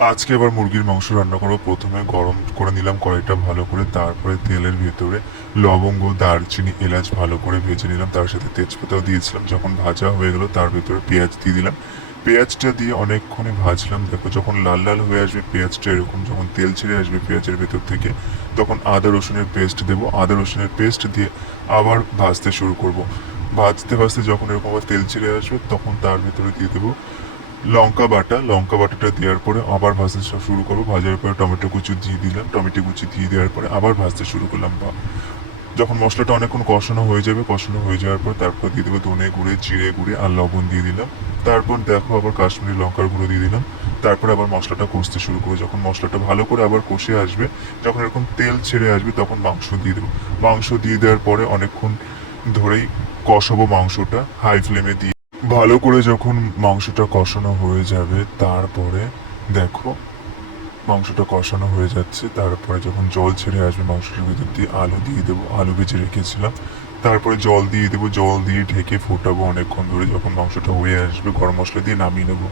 আজকে আবার মুরগির মাংস রান্না করব। প্রথমে গরম করে নিলাম কড়াইটা ভালো করে, তারপরে তেলের ভেতরে লবঙ্গ, দারচিনি, এলাচ ভালো করে ভেজে নিলাম। তার সাথে তেজপাতাও দিয়েছিলাম। যখন ভাজা হয়ে গেল, তার ভেতরে পেঁয়াজ দিয়ে দিলাম। পেঁয়াজটা দিয়ে অনেকক্ষণে ভাজলাম। দেখো, যখন লাল লাল হয়ে আসবে, পেঁয়াজটা এরকম যখন তেল ছেড়ে আসবে পেঁয়াজের ভেতর থেকে, তখন আদা রসুনের পেস্ট দেবো। আদা রসুনের পেস্ট দিয়ে আবার ভাজতে শুরু করব। ভাজতে ভাজতে যখন এরকম আবার তেল ছেড়ে আসবে, তখন তার ভেতরে দিয়ে দেবো লঙ্কা বাটা, লঙ্কা বাটাটা দেওয়ার পরে আবার ভাজতে শুরু করব। ভাজার পরে টমেটো কুচি দিয়ে দিলাম। টমেটো কুচি দিয়ে দেওয়ার পরে আবার ভাজতে শুরু করলাম, বা যখন মশলাটা অনেকক্ষণ কষানো হয়ে যাবে, কষানো হয়ে যাওয়ার পর তারপর দিয়ে দেবো ধনে গুঁড়ে, জিরে গুঁড়ে আর লবণ দিয়ে দিলাম। তারপর দেখো আবার কাশ্মীরি লঙ্কার গুঁড়ো দিয়ে দিলাম। তারপর আবার মশলাটা কষতে শুরু করব। যখন মশলাটা ভালো করে আবার কষে আসবে, যখন এরকম তেল ছেড়ে আসবে, তখন মাংস দিয়ে দেবো। মাংস দিয়ে দেওয়ার পরে অনেকক্ষণ ধরেই কষাবো মাংসটা হাই ফ্লেমে দিয়ে ভালো করে যখন মাংসটা কষানো হয়ে যাবে, তারপরে দেখো মাংসটা কষানো হয়ে যাচ্ছে, তারপরে যখন জল ছেড়ে আসবে মাংসটার ভিতর দিয়ে আলু দিয়ে দেবো, আলু ভেজে রেখেছিলাম। তারপরে জল দিয়ে দেবো, জল দিয়ে ঢেকে ফোটাবো অনেকক্ষণ ধরে যখন মাংসটা হয়ে আসবে, গরম মশলা দিয়ে নামিয়ে নেব।